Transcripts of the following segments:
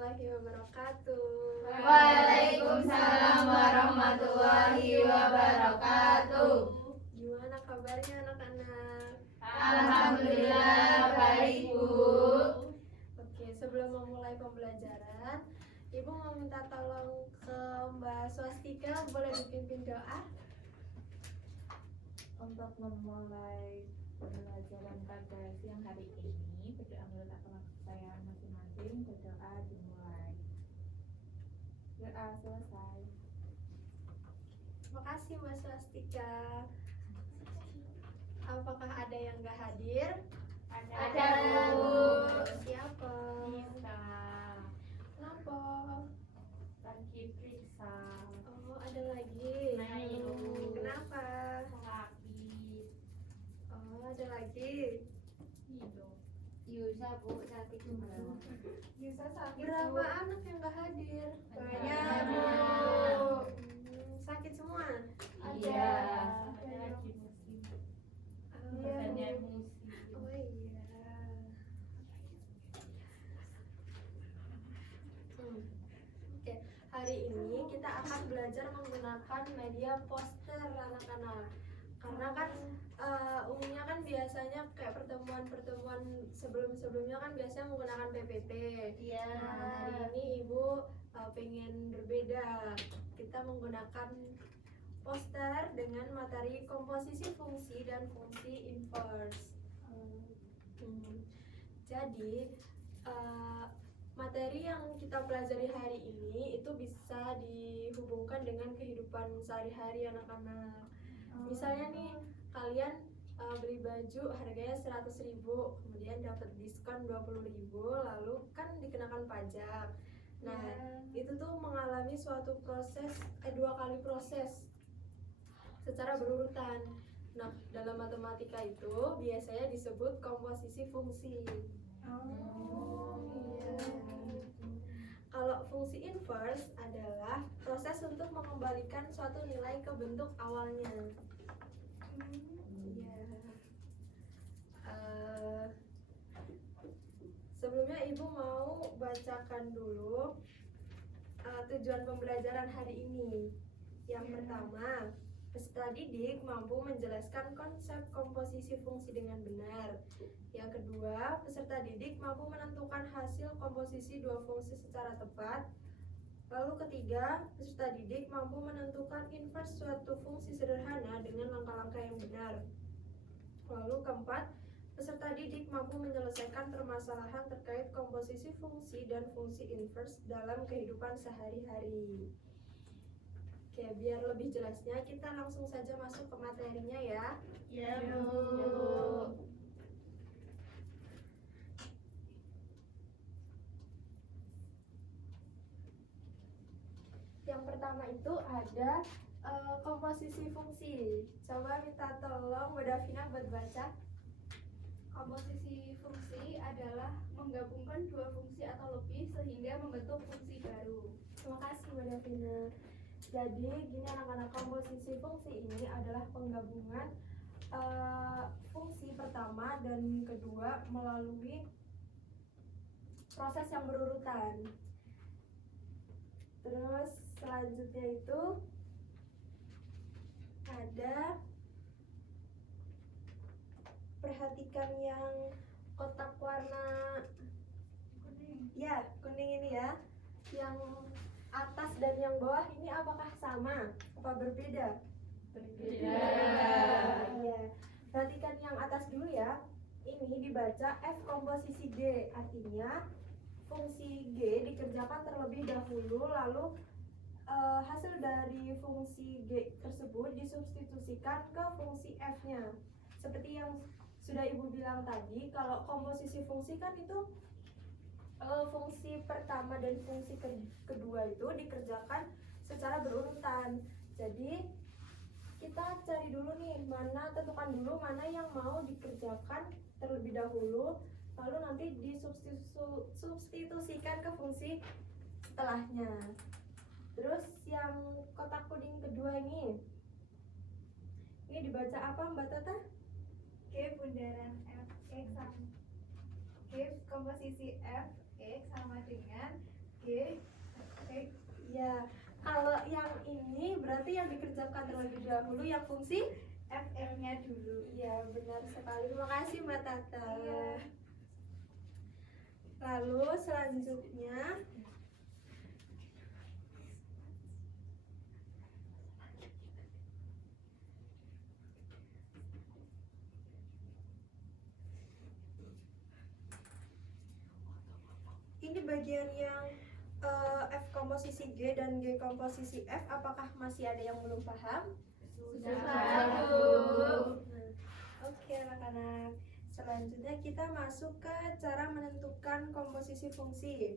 warahmatullahi wabarakatuh. Waalaikumsalam warahmatullahi wabarakatuh. Gimana kabarnya anak-anak? Alhamdulillah baik, Bu. Oke, sebelum memulai pembelajaran, Ibu mau minta tolong ke Mbak Swastika, boleh dipimpin doa? Untuk memulai pembelajaran pada siang hari ini, berdoa menurut agama kepercayaan masing-masing, berdoa dimulai. Doa selesai. Terima kasih Mbak Swastika. Apakah ada yang nggak hadir? Ada, Bu. Siapa? Bisa. Kenapa? Lagi periksa. Oh, ada lagi. Ayo. Kenapa? Sakit. Oh, ada lagi. Hidup. Yusa, Bu, sakit juga. Bisa sakit. Berapa anak yang nggak hadir? Banyak, Bu. Sakit semua? Iya. Ada lagi musim. Oh, Badannya musim. Oh iya. Oke, hari ini kita akan belajar menggunakan media poster anak-anak. Karena kan umumnya kan biasanya kayak pertemuan-pertemuan sebelum-sebelumnya kan biasanya menggunakan PPT. Iya. Nah, hari ini Ibu pengen berbeda. Kita menggunakan poster dengan materi komposisi fungsi dan fungsi inverse. Jadi materi yang kita pelajari hari ini itu bisa dihubungkan dengan kehidupan sehari-hari anak-anak. Misalnya nih kalian beli baju harganya 100.000, kemudian dapat diskon 20.000, lalu kan dikenakan pajak. Nah, itu tuh mengalami suatu proses, dua kali proses secara berurutan. Nah, dalam matematika itu biasanya disebut komposisi fungsi. Iya. Kalau fungsi inverse adalah proses untuk mengembalikan suatu nilai ke bentuk awalnya. Iya. Sebelumnya Ibu mau bacakan dulu tujuan pembelajaran hari ini. Yang pertama, peserta didik mampu menjelaskan konsep komposisi fungsi dengan benar. Yang kedua, peserta didik mampu menentukan hasil komposisi dua fungsi secara tepat. Lalu ketiga, peserta didik mampu menentukan inverse suatu fungsi sederhana dengan langkah-langkah yang benar. Lalu keempat, peserta didik mampu menyelesaikan permasalahan terkait komposisi fungsi dan fungsi inverse dalam kehidupan sehari-hari. Oke, biar lebih jelasnya kita langsung saja masuk ke materinya ya. Iya, Bu. Yang pertama itu ada komposisi fungsi. Coba minta tolong Mbak Davina buat baca. Komposisi fungsi adalah menggabungkan dua fungsi atau lebih sehingga membentuk fungsi baru. Terima kasih Mbak Davina. Jadi gini anak-anak, komposisi fungsi ini adalah penggabungan fungsi pertama dan kedua melalui proses yang berurutan. Terus selanjutnya itu ada, perhatikan yang kotak warna kuning ini ya. Yang atas dan yang bawah ini apakah sama? Apa berbeda? Berbeda. Iya. Perhatikan yang atas dulu ya. Ini dibaca F komposisi G, artinya fungsi G dikerjakan terlebih dahulu, lalu hasil dari fungsi G tersebut disubstitusikan ke fungsi F-nya. Seperti yang sudah Ibu bilang tadi, kalau komposisi fungsi kan itu fungsi pertama dan fungsi kedua itu dikerjakan secara berurutan. Jadi kita cari dulu nih, tentukan dulu mana yang mau dikerjakan terlebih dahulu, lalu nanti disubstitusikan ke fungsi setelahnya. Terus yang kotak kuning kedua ini dibaca apa Mbak Tata? G bundaran F X sama G komposisi F X sama dengan G, X. Ya, kalau yang ini berarti yang dikerjakan terlebih dahulu yang fungsi fm-nya dulu. Iya, benar sekali. Terima kasih Mbak Tata. Iya. Lalu selanjutnya ini bagian yang F komposisi G dan G komposisi F, apakah masih ada yang belum paham? Sudah paham, Bu. Nah, oke anak-anak. Selanjutnya kita masuk ke cara menentukan komposisi fungsi.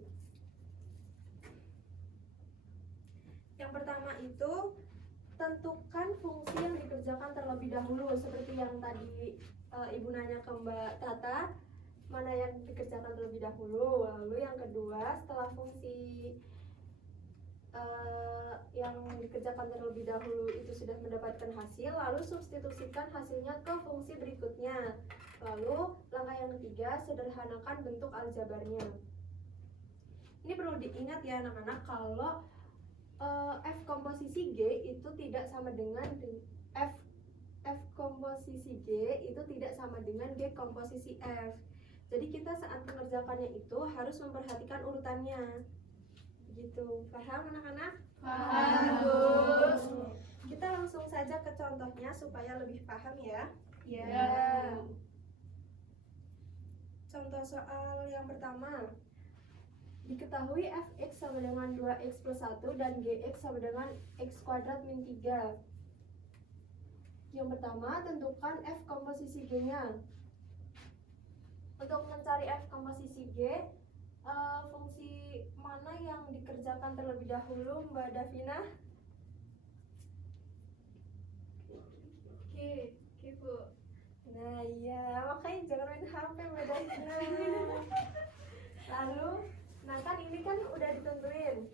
Yang pertama itu tentukan fungsi yang dikerjakan terlebih dahulu, seperti yang tadi Ibu nanya ke Mbak Tata, mana yang dikerjakan terlebih dahulu. Lalu yang kedua, setelah fungsi yang dikerjakan terlebih dahulu itu sudah mendapatkan hasil, lalu substitusikan hasilnya ke fungsi berikutnya. Lalu langkah yang ketiga, sederhanakan bentuk aljabarnya. Ini perlu diingat ya anak-anak, kalau F komposisi G itu tidak sama dengan F komposisi G itu tidak sama dengan G komposisi F. Jadi kita saat mengerjakannya itu harus memperhatikan urutannya. Gitu. Paham anak-anak? Paham, Bu. Kita langsung saja ke contohnya supaya lebih paham ya. Ya. Contoh soal yang pertama. Diketahui fx sama dengan 2x plus 1 dan gx sama dengan x kuadrat min 3. Yang pertama, tentukan f komposisi g-nya. Untuk mencari f komposisi g, fungsi mana yang dikerjakan terlebih dahulu, Mbak Davina? Oke, Bu. Nah iya, makanya jangan main HP Mbak Davina. Lalu, nah kan ini kan udah ditentuin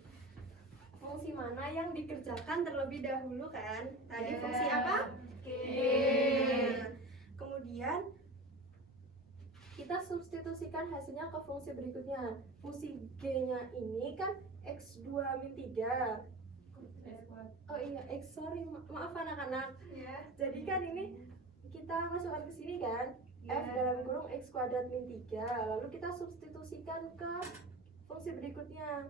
fungsi mana yang dikerjakan terlebih dahulu kan? Tadi Ya. fungsi apa? G. Nah, kemudian kita substitusikan hasilnya ke fungsi berikutnya. Fungsi G-nya ini kan X2 min 3. Oh iya, sorry, maaf anak-anak. Ya. Jadi kan ini kita masukkan ke sini kan, Ya. F dalam kurung X kuadrat min 3. Lalu kita substitusikan ke fungsi berikutnya.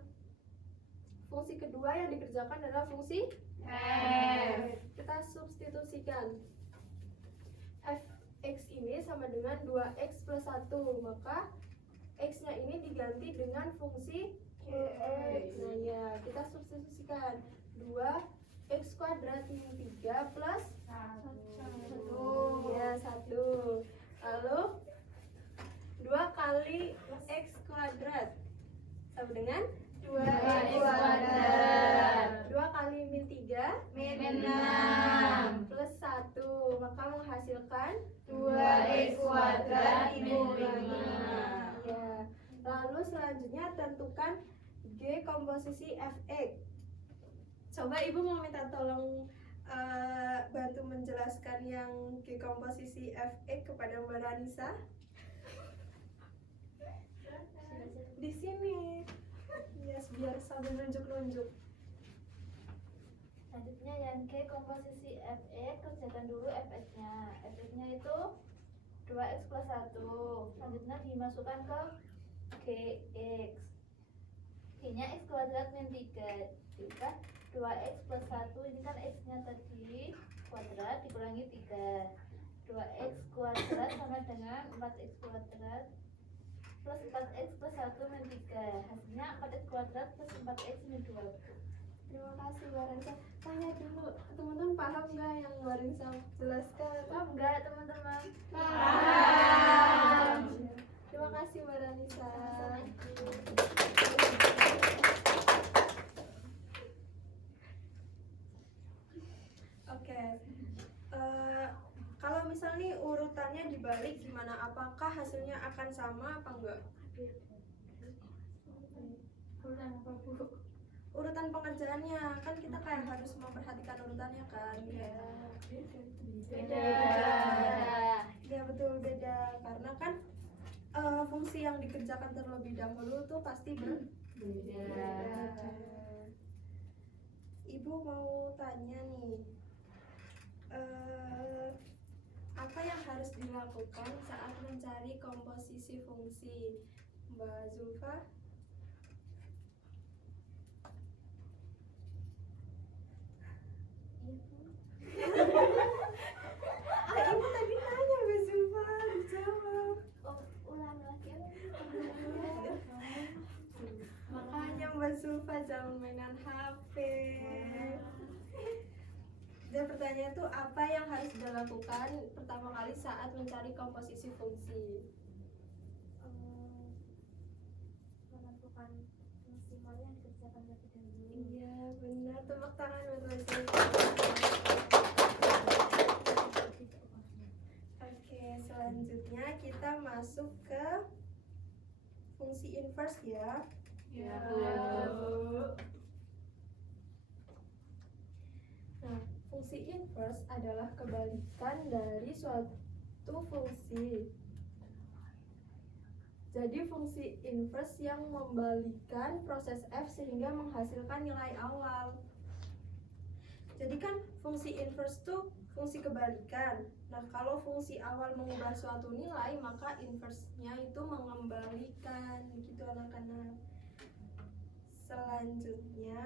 Fungsi kedua yang dikerjakan adalah fungsi F. Kita substitusikan Fx ini sama dengan 2x plus 1, maka x-nya ini diganti dengan fungsi Gx. Nah ya, kita substitusikan 2x kuadrat min 3 plus 1. Ya, 1. Lalu 2 kali x kuadrat sama dengan 2x kuadrat 2 kali min 3 min 6 plus 1, maka menghasilkan 2x kuadrat min 5. Ya. Lalu selanjutnya tentukan G komposisi Fx. Coba Ibu mau minta tolong bantu menjelaskan yang G komposisi Fx kepada Mbak Ranisa. Di sini. Yes, biar sambil nunjuk-nunjuk. Selanjutnya yang G komposisi Fe, kerjakan dulu Fx-nya. Fx-nya itu 2x plus 1. Selanjutnya dimasukkan ke Gx. G-nya x kuadrat min 3. Juga 2x plus 1, ini kan x-nya tadi kuadrat dikurangi 3. 2x kuadrat sama dengan 4x kuadrat plus 4x plus 1 min 3. Hasilnya 4x kuadrat plus 4x min 2. Terima kasih Mbak Ranisa. Tanya dulu, teman-teman paham nggak yang Mbak Ranisa jelaskan? Paham nggak teman-teman? Paham. Terima kasih Mbak Ranisa. Oke. Kalau misal nih urutannya dibalik gimana? Apakah hasilnya akan sama apa enggak? Urutan pengerjaannya kan kita kayak harus memperhatikan urutannya kan? Beda. Ya betul, beda karena kan fungsi yang dikerjakan terlebih dahulu tuh pasti Ibu mau tanya nih, apa yang harus dilakukan saat mencari komposisi fungsi? Mbak Zulfa? Ibu tadi nanya Mbak Zulfa, dijawab. Ulang lagi. Makanya Mbak Zulfa jangan mainan HP. Dan pertanyaan itu apa yang harus dilakukan pertama kali saat mencari komposisi fungsi? Menentukan fungsi mana yang dikerjakan terlebih dahulu. Iya benar, tepuk tangan buat Mbak Zulfa. Oke, selanjutnya kita masuk ke fungsi inverse ya. Ya. Nah, fungsi inverse adalah kebalikan dari suatu fungsi. Jadi fungsi inverse yang membalikan proses f sehingga menghasilkan nilai awal. Jadi kan fungsi inverse itu fungsi kebalikan. Nah, kalau fungsi awal mengubah suatu nilai, maka inverse-nya itu mengembalikan. Gitu anak-anak. Selanjutnya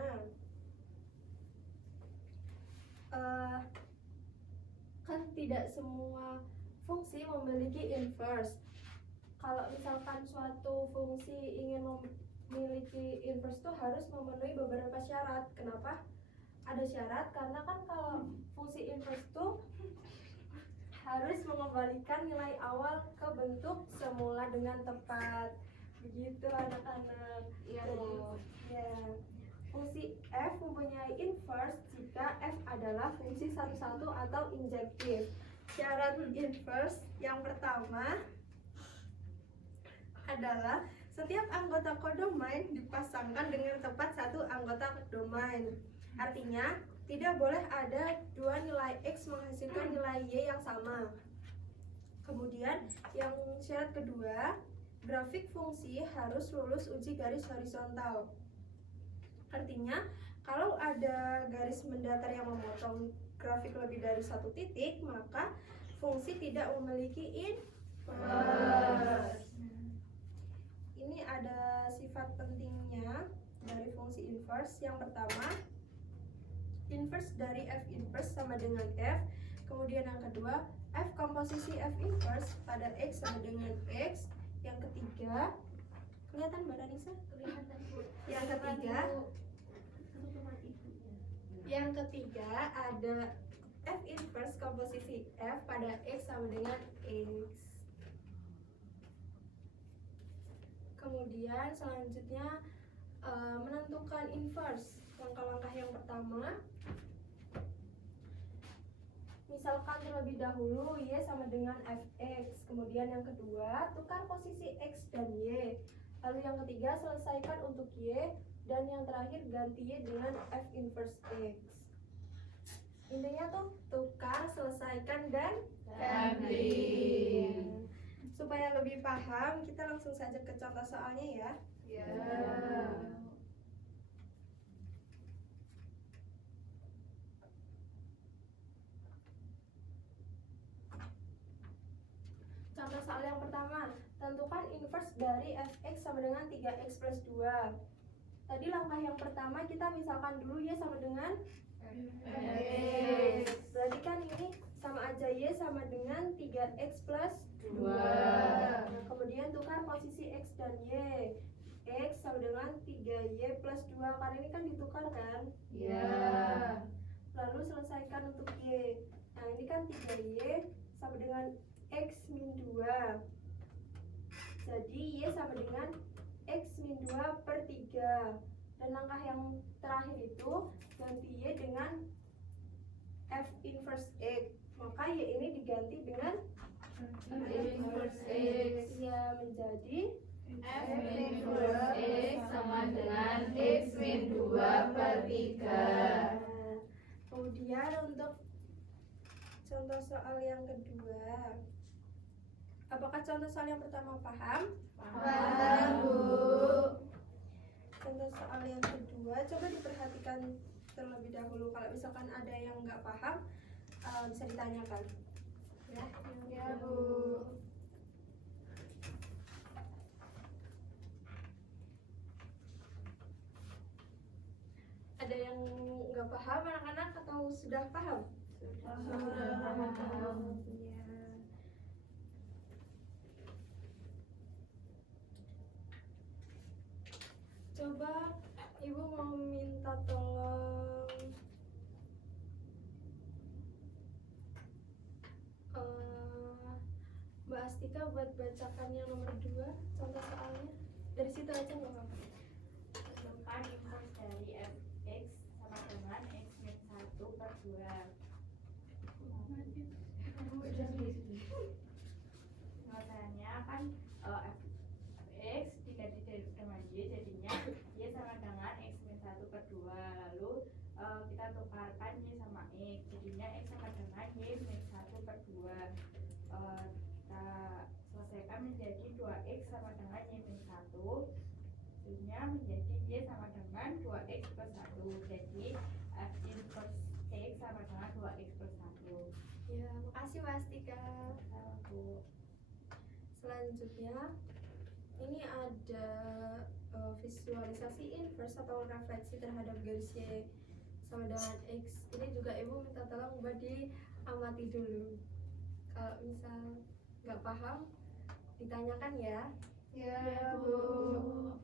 kan tidak semua fungsi memiliki inverse. Kalau misalkan suatu fungsi ingin memiliki inverse itu harus memenuhi beberapa syarat. Kenapa ada syarat? Karena kan kalau fungsi inverse itu harus mengembalikan nilai awal ke bentuk semula dengan tepat. Begitu anak-anak. Iya, Jadi, Bu. ya. Fungsi f mempunyai inverse jika f adalah fungsi satu-satu atau injektif. Syarat inverse yang pertama adalah setiap anggota kodomain dipasangkan dengan tepat satu anggota domain. Artinya, tidak boleh ada dua nilai x menghasilkan nilai y yang sama. Kemudian, yang syarat kedua, grafik fungsi harus lulus uji garis horizontal. Artinya, kalau ada garis mendatar yang memotong grafik lebih dari satu titik, maka fungsi tidak memiliki inverse. Ini ada sifat pentingnya dari fungsi inverse. Yang pertama, inverse dari f inverse sama dengan f. Kemudian yang kedua, f komposisi f inverse pada x sama dengan x. Yang ketiga, kelihatan Mbak Ranisa? Kelihatan, Bu. Yang ketiga ada f inverse komposisi f pada x sama dengan x. Kemudian selanjutnya menentukan inverse. Langkah-langkah yang pertama, misalkan terlebih dahulu y sama dengan fx. Kemudian yang kedua, tukar posisi x dan y. Lalu yang ketiga, selesaikan untuk y. Dan yang terakhir, ganti y dengan f inverse x. Intinya tuh tukar, selesaikan, dan Ganti. Supaya lebih paham, kita langsung saja ke contoh soalnya ya. Ya. Contoh soal yang pertama, tentukan inverse dari fx sama dengan 3x plus 2. Tadi langkah yang pertama kita misalkan dulu y sama dengan X. Berarti kan ini sama aja y sama dengan 3x plus 2. 2. Nah, kemudian tukar posisi x dan y. X sama dengan 3y plus 2. Karena ini kan ditukar kan? Ya. Lalu selesaikan untuk y. Nah, ini kan 3y sama dengan x min 2. Jadi y sama dengan x min 2 per 3. Dan langkah yang terakhir itu ganti y dengan f inverse x. Maka y ini diganti dengan Inverse X. ya menjadi F inverse X sama dengan X min 2 per 3. Nah, kemudian untuk contoh soal yang kedua, apakah contoh soal yang pertama paham? Paham, Bu. urutan terlebih dahulu. Kalau misalkan ada yang nggak paham, bisa ditanyakan. Ya, Ya, Bu. Ada yang nggak paham anak-anak atau sudah paham? Sudah paham. Ya. Coba Ibu mau minta tolong Mbak Astika buat bacakan yang nomor 2 contoh soalnya. Dari situ aja nggak apa-apa. Tentukan inverse dari fx sama dengan x min 1 per 2. Penyelesaiannya kan fx diganti dengan y, jadinya y sama dengan x min 1 per 2. Lalu kita tukarkan y sama x, jadinya x sama dengan y min 1 per 2. Kita selesaikan menjadi 2x sama dengan y min 1, hasilnya menjadi y sama dengan 2x plus 1. Jadi f inverse x sama dengan 2x plus 1. Ya, makasih Mbak Astika. Bu. Selanjutnya ini ada visualisasi inverse atau refleksi terhadap garis y sama dengan x. Ini juga Ibu minta tolong Mbak diamati dulu. Kalau misal nggak paham, ditanyakan ya. Ya, Bu.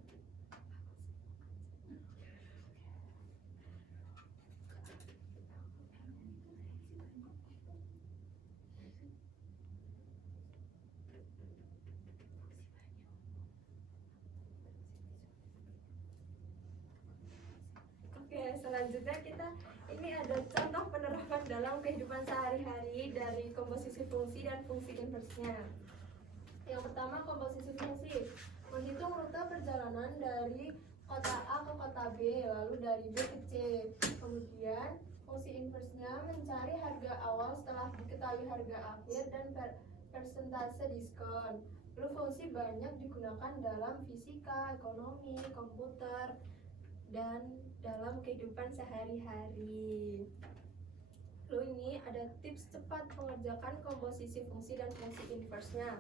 Oke, selanjutnya kita ini ada contoh penerapan dalam kehidupan sehari-hari dari komposisi fungsi dan fungsi inversnya. Yang pertama, komposisi fungsi. Menghitung rute perjalanan dari kota A ke kota B, lalu dari B ke C. Kemudian, fungsi inversnya mencari harga awal setelah diketahui harga akhir dan persentase diskon. Lalu fungsi banyak digunakan dalam fisika, ekonomi, komputer, dan dalam kehidupan sehari-hari. Lalu ini ada tips cepat mengerjakan komposisi fungsi dan fungsi inversnya.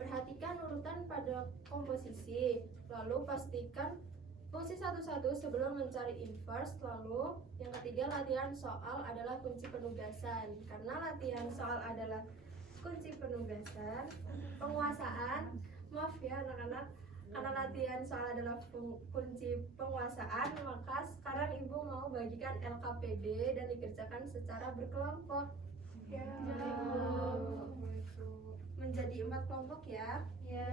Perhatikan urutan pada komposisi, lalu pastikan fungsi satu-satu sebelum mencari inverse. Lalu yang ketiga, latihan soal adalah kunci penugasan. Karena latihan soal adalah kunci penugasan, penguasaan, maaf ya anak-anak, karena latihan soal adalah kunci penguasaan, maka sekarang Ibu mau bagikan LKPD dan dikerjakan secara berkelompok. Ya. Menjadi 4 kelompok ya. Ya.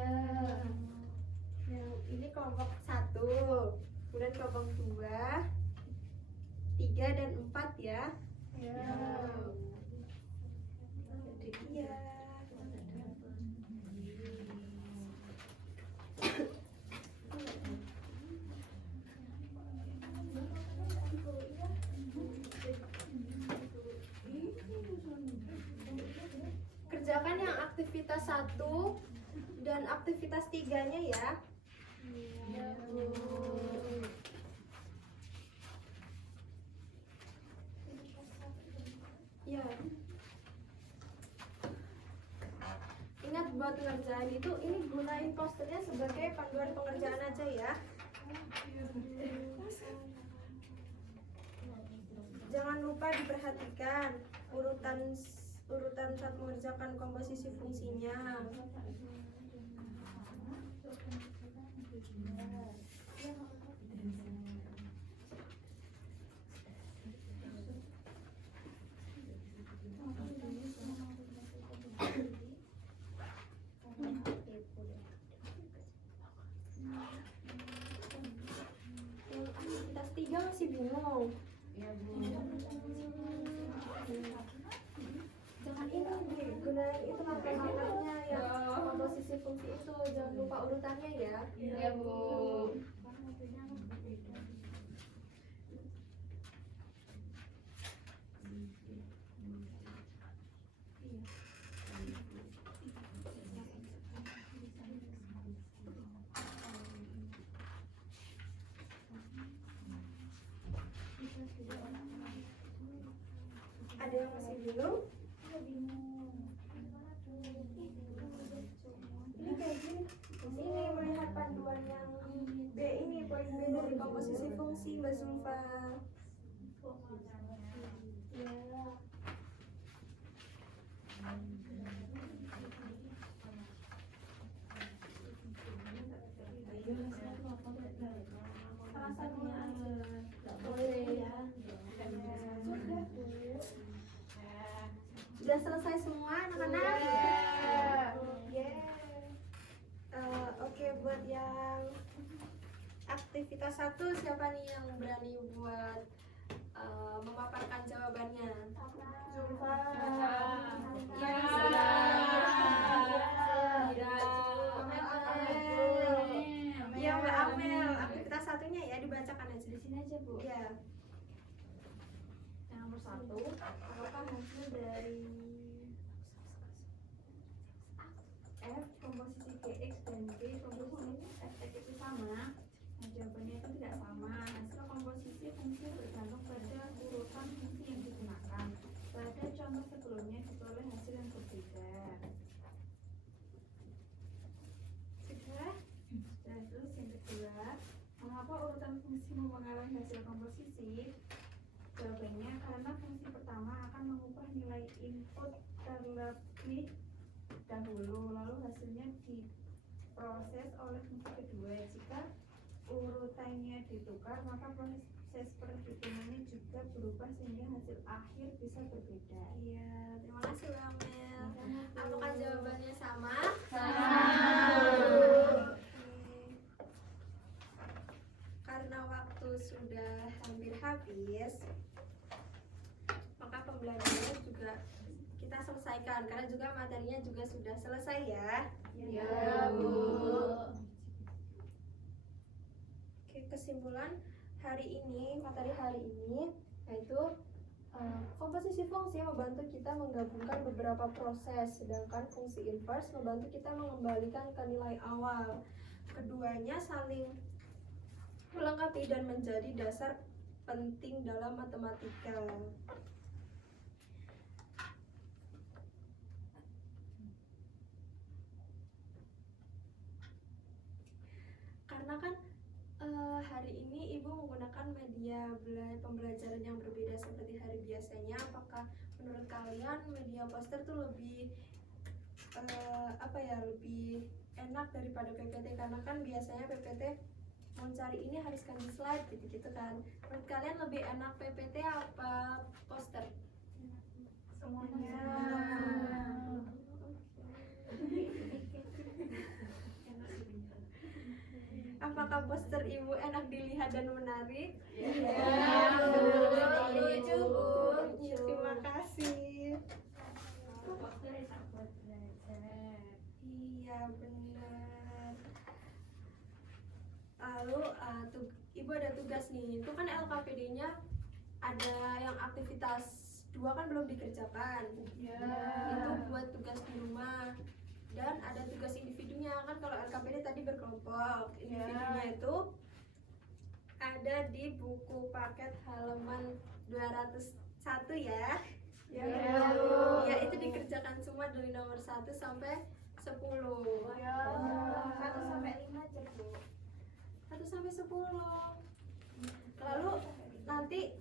Yang ini kelompok 1, kemudian kelompok 2, 3 dan 4 ya. Ya. Iya. Kerjakan yang aktivitas 1 dan aktivitas 3-nya ya. Ya, Bu. Ya. Ingat buat ngerjain itu, ini gunain posternya sebagai panduan pengerjaan aja ya. Jangan lupa diperhatikan urutan saat mengerjakan komposisi fungsinya. Yang aktivitas 3 masih bingung. Ya, Bu. Jangan ini gunain itu marker-markernya yang komposisi fungsi itu, jangan lupa urutannya ya. Ya, Bu. bingung? bingung. Ini kayak gini. Ini melihat panduan yang B ini, poin B dari komposisi fungsi Mbak Zulfa. Ya. Salah satunya aja. Nggak boleh ya. Sudah, Bu. Sudah selesai semua anak-anak? Oke, buat yang aktivitas 1 siapa nih yang berani buat memaparkan jawabannya? Zulfa. Ya. Iya Mbak Amel, aktivitas satunya ya dibacakan aja Di sini aja, Bu. Iya. Yang nomor 1, apakah hasil dari F komposisi GX dan B komposisi FX itu sama? Nah, jawabannya itu tidak sama. Hasil komposisi fungsi bergantung pada urutan fungsi yang digunakan. Pada contoh sebelumnya diperoleh hasil yang berbeda. Sudah? Sudah, terus yang kedua, mengapa urutan fungsi mempengaruhi hasil komposisi? Jawabannya karena fungsi pertama akan mengubah nilai input terlebih dahulu, lalu hasilnya diproses oleh fungsi kedua. Jika urutannya ditukar, maka proses perhitungannya juga berubah sehingga hasil akhir bisa berbeda. Iya, terima kasih Mbak Amel. Apakah jawabannya sama? Oke. Karena waktu sudah hampir habis, maka pembelajarannya juga kita selesaikan karena juga materinya juga sudah selesai ya. Ya, Bu. Oke, kesimpulan materi hari ini yaitu komposisi fungsi membantu kita menggabungkan beberapa proses, sedangkan fungsi inverse membantu kita mengembalikan ke nilai awal. Keduanya saling melengkapi dan menjadi dasar penting dalam matematika. Karena kan hari ini Ibu menggunakan media pembelajaran yang berbeda seperti hari biasanya. Apakah menurut kalian media poster tuh lebih lebih enak daripada PPT? Karena kan biasanya PPT mau cari ini harus ganti slide gitu kan. Menurut kalian lebih enak PPT apa poster? Semuanya. Apakah poster Ibu enak dilihat dan menarik? Setuju, Bu. Terima kasih. Poster enak buat belajar. Iya benar. Lalu Ibu ada tugas nih. Itu kan LKPD-nya ada yang aktivitas 2 kan belum dikerjakan. Itu buat tugas di rumah. Dan ada tugas individunya kan, kalau LKPD tadi berkelompok. Individunya itu ada di buku paket halaman 201 ya. Ya, itu dikerjakan semua dari nomor 1 sampai 10. 1 sampai 5 aja, Bu. 1 sampai 10. Lalu nanti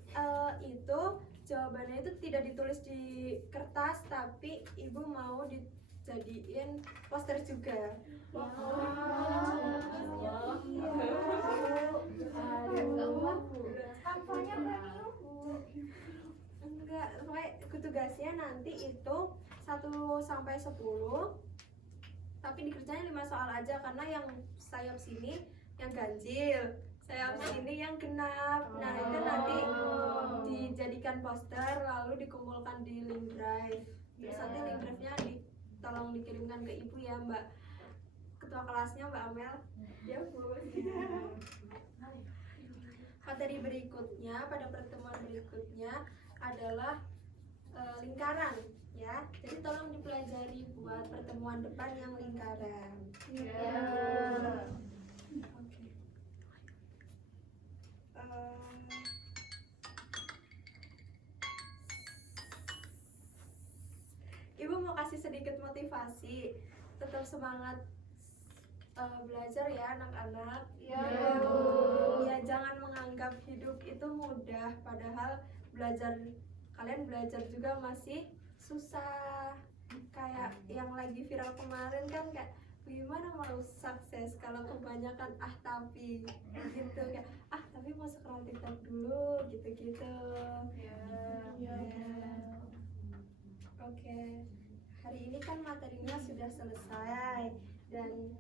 itu jawabannya itu tidak ditulis di kertas, tapi Ibu mau dijadiin poster juga. Kampanye premium, Bu. Enggak, pokoknya tugasnya nanti itu 1 sampai 10. Tapi dikerjain 5 soal aja karena yang sayap sini yang ganjil, sayap sini yang genap. Nah, itu nanti dijadikan poster lalu dikumpulkan di link drive. Terus nanti link drive-nya tolong dikirimkan ke Ibu ya, Mbak Ketua kelasnya, Mbak Amel. Ya, Bu. Materi berikutnya pada pertemuan berikutnya adalah lingkaran ya. Jadi tolong dipelajari buat pertemuan depan yang lingkaran. Oke. motivasi, tetap semangat belajar ya anak-anak. Ya, Ya jangan menganggap hidup itu mudah, padahal kalian belajar juga masih susah. Kayak yang lagi viral kemarin kan, kayak gimana mau sukses kalau kebanyakan tapi gitu, kayak tapi mau scroll TikTok dulu gitu-gitu. Ya. Oke, hari ini kan materinya sudah selesai, dan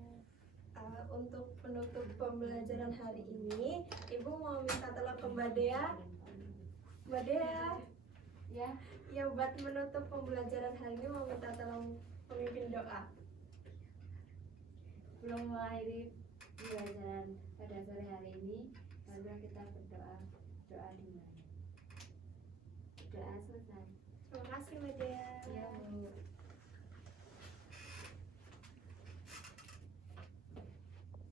untuk penutup pembelajaran hari ini, Ibu mau minta tolong ke Mbak Dea. Mbak Dea, ya buat menutup pembelajaran hari ini mau minta tolong pemimpin doa. Belum mengakhiri pembelajaran pada sore hari ini, mari kita berdoa. Doa dimulai. Doa selesai. Terima kasih Mbak Dea. Ya, Bu.